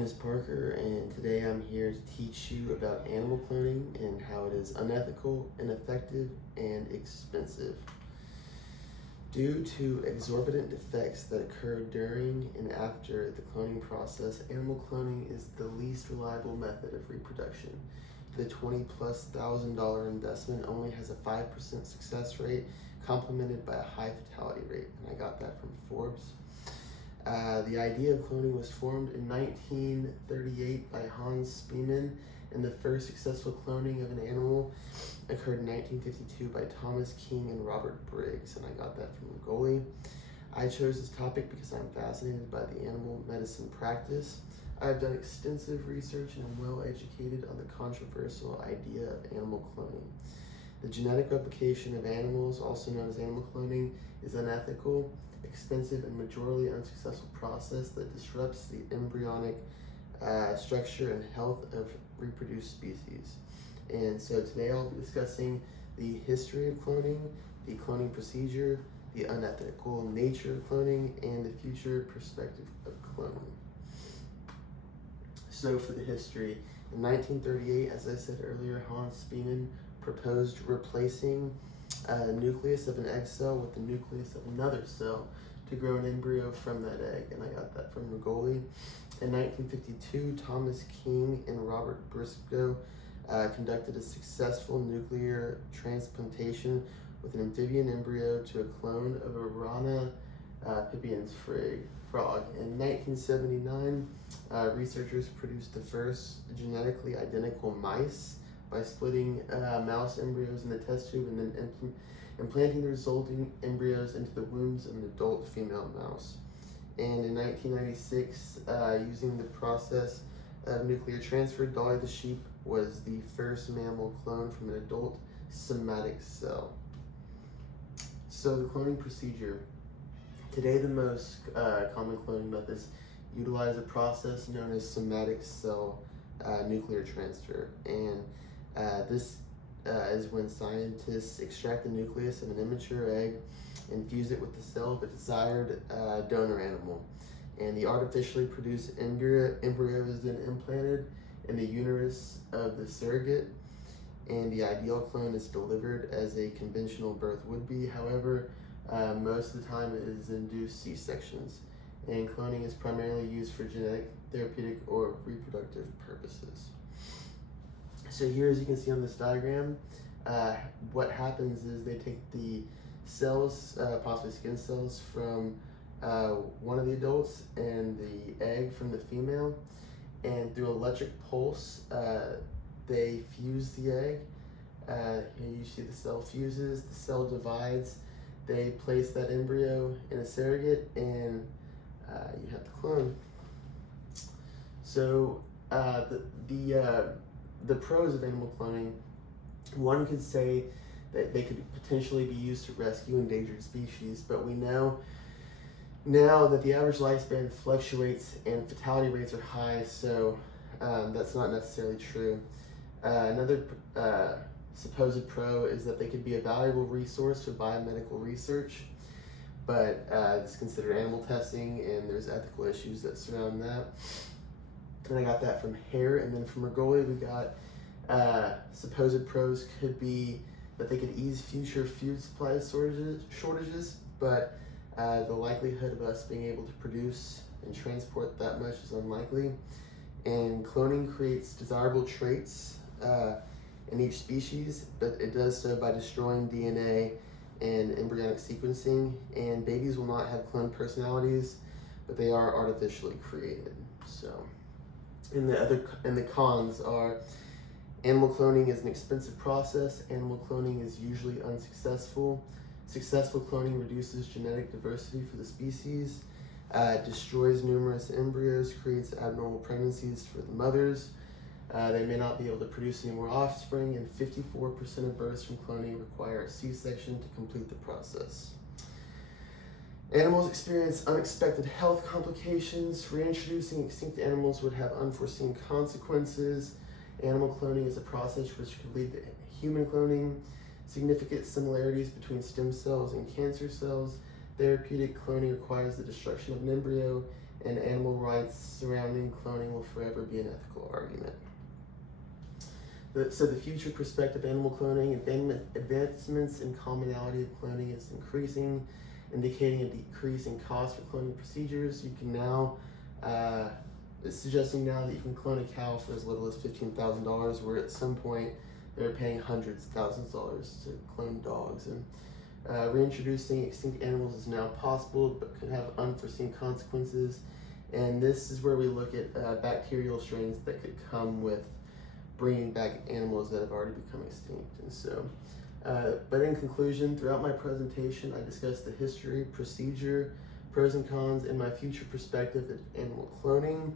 name is Parker, and today I'm here to teach you about animal cloning and how it is unethical, ineffective, and expensive. Due to exorbitant defects that occur during and after the cloning process, animal cloning is the least reliable method of reproduction. The $20,000+ investment only has a 5% success rate, complemented by a high fatality rate, and I got that from Forbes. The idea of cloning was formed in 1938 by Hans Spemann, and the first successful cloning of an animal occurred in 1952 by Thomas King and Robert Briggs, and I got that from Rigoli. I chose this topic because I'm fascinated by the animal medicine practice. I've done extensive research and am well educated on the controversial idea of animal cloning. The genetic replication of animals, also known as animal cloning, is unethical, expensive, and majorly unsuccessful process that disrupts the embryonic structure and health of reproduced species. And so today I'll be discussing the history of cloning, the cloning procedure, the unethical nature of cloning, and the future perspective of cloning. So for the history, in 1938, as I said earlier, Hans Spemann proposed replacing the nucleus of an egg cell with the nucleus of another cell to grow an embryo from that egg, and I got that from Rigoli. In 1952, Thomas King and Robert Briscoe conducted a successful nuclear transplantation with an amphibian embryo to a clone of a Rana pipiens frog. In 1979, researchers produced the first genetically identical mice by splitting mouse embryos in the test tube and then implanting the resulting embryos into the wombs of an adult female mouse. And in 1996, using the process of nuclear transfer, Dolly the sheep was the first mammal cloned from an adult somatic cell. So the cloning procedure. Today, the most common cloning methods utilize a process known as somatic cell nuclear transfer, and this is when scientists extract the nucleus of an immature egg and fuse it with the cell of a desired donor animal. And the artificially produced embryo is then implanted in the uterus of the surrogate, and the ideal clone is delivered as a conventional birth would be. However, most of the time it is induced C-sections, and cloning is primarily used for genetic, therapeutic, or reproductive purposes. So here, as you can see on this diagram, what happens is they take the cells, possibly skin cells, from one of the adults and the egg from the female, and through electric pulse, they fuse the egg. Here you see the cell fuses, the cell divides, they place that embryo in a surrogate, and you have the clone. So the pros of animal cloning, one could say that they could potentially be used to rescue endangered species, but we know now that the average lifespan fluctuates and fatality rates are high, so that's not necessarily true. Another supposed pro is that they could be a valuable resource for biomedical research, but it's considered animal testing, and there's ethical issues that surround that. And I got that from Hare, and then from Rigoli we got supposed pros could be that they could ease future food supply shortages, but the likelihood of us being able to produce and transport that much is unlikely. And cloning creates desirable traits in each species, but it does so by destroying DNA and embryonic sequencing, and babies will not have cloned personalities, but they are artificially created. So, and the cons are: animal cloning is an expensive process. Animal cloning is usually unsuccessful. Successful cloning reduces genetic diversity for the species, destroys numerous embryos, creates abnormal pregnancies for the mothers. They may not be able to produce any more offspring, and 54% of births from cloning require a C-section to complete the process. Animals experience unexpected health complications. Reintroducing extinct animals would have unforeseen consequences. Animal cloning is a process which could lead to human cloning. Significant similarities between stem cells and cancer cells. Therapeutic cloning requires the destruction of an embryo and animal rights surrounding cloning will forever be an ethical argument. So the future perspective of animal cloning, advancements in commonality of cloning is increasing, indicating a decrease in cost for cloning procedures. You can now, it's suggesting now that you can clone a cow for as little as $15,000, where at some point they were paying hundreds of thousands of dollars to clone dogs. And reintroducing extinct animals is now possible, but could have unforeseen consequences. And this is where we look at bacterial strains that could come with bringing back animals that have already become extinct. And so, but in conclusion, throughout my presentation, I discussed the history, procedure, pros and cons, and my future perspective of animal cloning.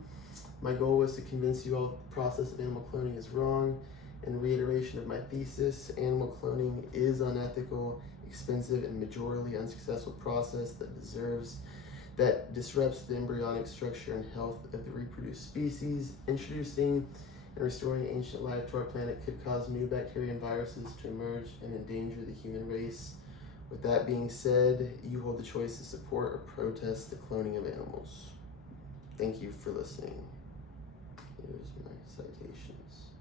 My goal was to convince you all that the process of animal cloning is wrong. In reiteration of my thesis, animal cloning is unethical, expensive, and majorly unsuccessful process that disrupts the embryonic structure and health of the reproduced species. Introducing and restoring ancient life to our planet could cause new bacteria and viruses to emerge and endanger the human race. With that being said, you hold the choice to support or protest the cloning of animals. Thank you for listening. Here's my citations.